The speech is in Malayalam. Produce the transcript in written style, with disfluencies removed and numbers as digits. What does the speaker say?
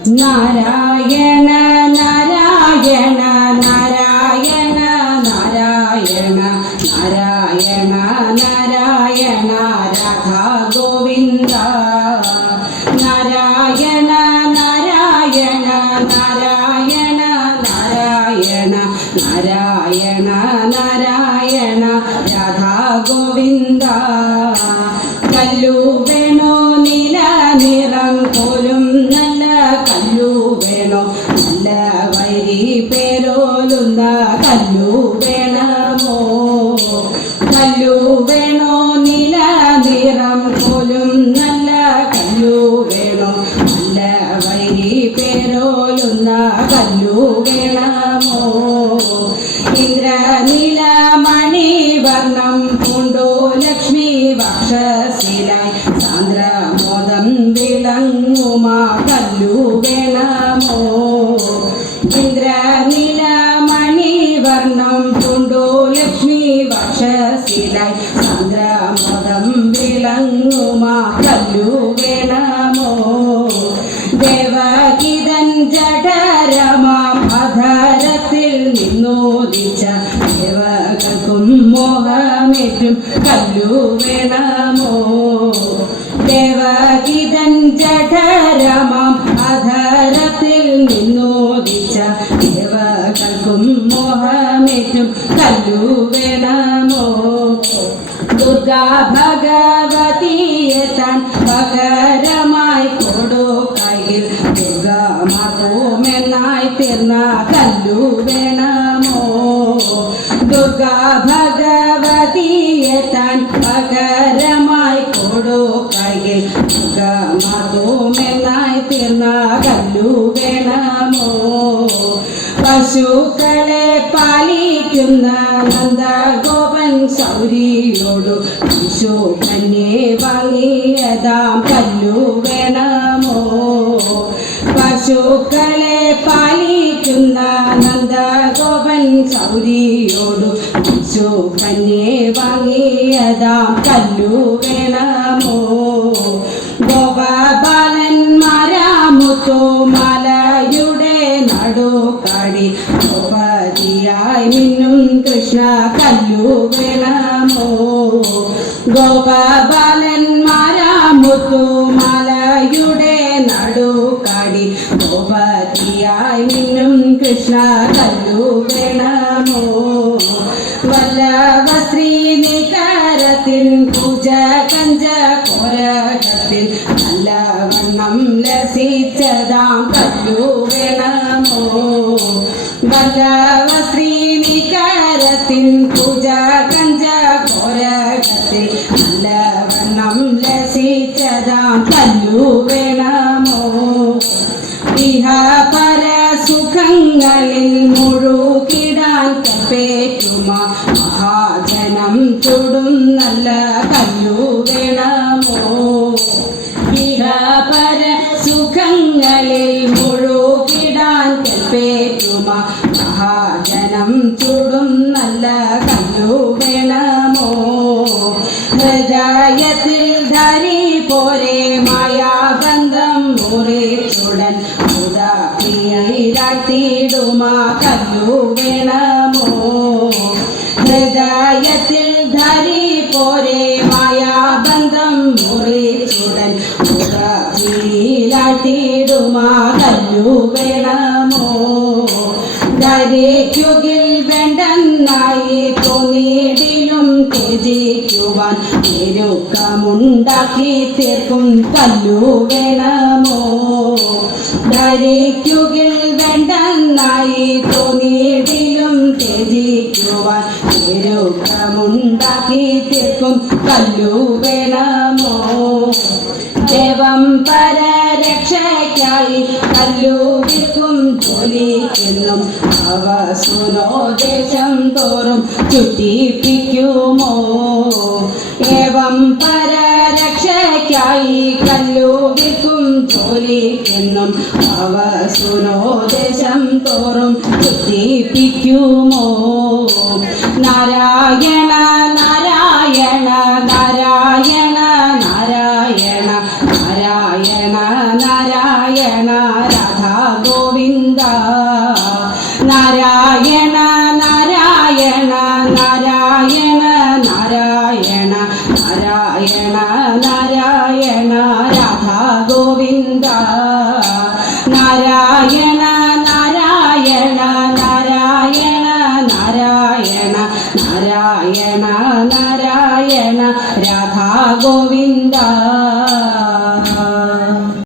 നാരായണ നാരായണ നാരായണ നാരായണ നാരായണ നാരായണ രാധാ ഗോവിന്ദ നാരായണ നാരായണ നാരായണ നാരായണ നാരായണ നാരായണ രാധാ ഗോവിന്ദ കല്ലു വേണോ നില നിറം പോലും നല്ല കല്ലു വേണോ നല്ല വൈരി പേരോലുന്ന കല്ലു വേണമോ കല്ലു വേണോ നില നിറം പോലും നല്ല കല്ലു വേണോ നല്ല വൈരി പേരോലുന്ന കല്ലു വേണമോ ഇന്ദ്രനീല മണിവർണം പൂണ്ടോ ലക്ഷ്മി വക്ഷസിലായി സാന്ദ്രമോദം വിളങ്ങുമാ കല്ലു വേണമോ ഇന്ദ്രനീല മണിവർണം പൂണ്ടോ ലക്ഷ്മി വക്ഷസിലായി സാന്ദ്രമോദം വിളങ്ങുമാ കല്ലു വേണമോ ദേവഗീതൻ ജഠരമാം അധരത്തിൽ നിന്നോദിച്ച ദേവകൾക്കും മോഹമേറ്റും കല്ലു വേണമോ ദേവഗീതൻ ജഠരമാം അധരത്തിൽ നിന്നോദിച്ച ദേവകൾക്കും മോഹമേറ്റും കല്ലു വേണമോ ദുർഗാ ഭഗവതിയെ താൻ പകരമായി കൊടുക്കയിൽ ദുർഗമാർക്കുമെന്നായി തീർന്ന കല്ലു വേണമോ ദുർഗാ ഭഗവതിയെ താൻ പകരമായി കൊടുക്കയിൽ ദുർഗമാർക്കുമെന്നായി തീർന്ന കല്ലു വേണമോ പശുക്കളെ പാലിക്കുന്ന നന്ദഗോപൻ സൗരിയോടു പശു തന്നെ വാങ്ങിയതാം കല്ലു വേണമോ പശുക്കളെ പാലിക്കുന്ന നന്ദഗോപൻ സൗരിയോടു പശു തന്നെ വാങ്ങിയതാം കല്ലു വേണമോ ഗോപബാലന്മാരാമുത്തോ മലയുടെ നടുക്കാടി ഗോപതിയായി മിന്നും കൃഷ്ണ കല്ലു വേണമോ ഗോപബാലന്മാരാമുത്തോ മലയുടെ നടുക്കാടി ഗോപതിയായി മിന്നും കൃഷ്ണ കല്ലു വേണമോ വല്ലഭ ശ്രീനികരത്തിൻ പൂജ കഞ്ച കോരകത്തിൽ നല്ലവണ്ണം ലസിച്ചതാം കല്ലു വേണമോ വല്ലഭ ശ്രീനികരത്തിൻ പൂജ കഞ്ച കോരകത്തിൽ നല്ലവണ്ണം ലസിച്ചതാം കല്ലു വേണമോ ഇഹ പര സുഖങ്ങളിൽ മുഴുകിടാൻ കപ്പേറ്റുമാ മഹാജനം ചുടും നല്ല കല്ലു വേണമോ ഇഹ പര സുഖങ്ങളിൽ മുഴുകിടാൻ കപ്പേറ്റുമാ മഹാജനം ചുടും നല്ല കല്ലു വേണമോ ഹൃദയത്തിൽ ധരി പോരെ മായാബന്ധം മുറിച്ചുടൻ ിടുമാ കല്ലു വേണമോ ഹൃദയത്തിൽ ധരി പോരെ മായാബന്ധം മുറിച്ചുടൻ ിടുമാ കല്ലു വേണമോ ധരിക്കുകിൽ വേണ്ടെന്നായി തോന്നിയിടിലും ത്യജിക്കുവാൻ ഞെരുക്കമുണ്ടാക്കി തീർക്കും കല്ലു വേണമോ ധരിക്കുകിൽ വേണ്ടെന്നായി തോന്നിയിടിലും ത്യജിക്കുവാൻ ഞെരുക്കമുണ്ടാക്കി തീർക്കും കല്ലു വേണമോ ദേവം പരരക്ഷയ്ക്കായി കല്ലു വിൽക്കും ജോലിക്കെന്നും അവസുനോദേശം തോറും ചുറ്റിപ്പിക്കുമോ ഏവം പരരക്ഷയ്ക്കായി കല്ലു വിൽക്കും ജോലിക്കെന്നും അവസുനോദേശം തോറും ചുറ്റിപ്പിക്കുമോ നാരായണ നാരായണ നാരായണ നാരായണ നാരായണ നാരായണ രാധാ ഗോവിന്ദ നാരായണ നാരായണ നാരായണ നാരായണ നാരായണ നാരായണ രാധാ ഗോവിന്ദ നാരായണ നാരായണ നാരായണ നാരായണ നാരായണ നാരായണ രാധാ ഗോവിന്ദ